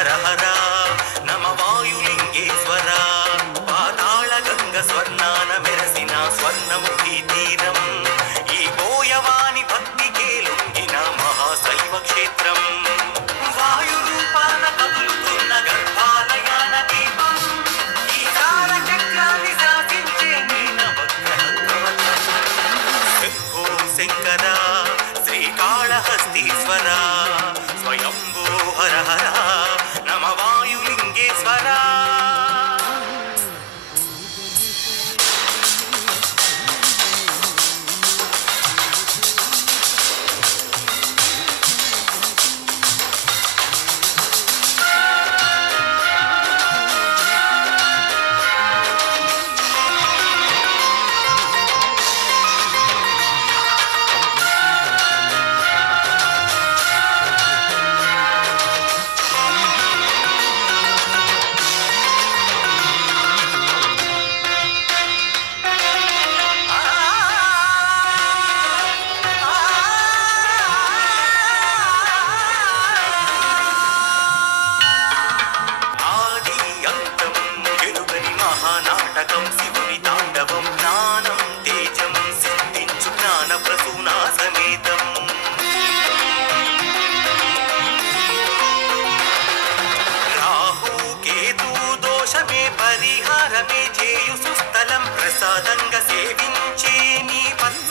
హర హర నమ వాయులింగేశ్వర పాతాళ గంగ స్వర్ణాన మెరసిన స్వర్ణముఖి తీరం ఈ బోయవాని భక్తికే లొంగిన మహాశైవ క్షేత్రం వాయు రూపాన కదులుతున్న గర్భాలయాన దీపం ఈ కాల చక్రాన్ని శాసించే శంభో శంకర శ్రీకాళహస్తీశ్వర స్వయంభో హర హర నమ వాయులింగేశ్వర నాటకం శివుని తాండవం జ్ఞానం తేజం సిద్ధించు జ్ఞాన ప్రసూనా సమేతం రాహు కేతు దోషమే పరిహారమే చేయు సుస్థలం ప్రసాదంగా సేవించే నీ పచ్చ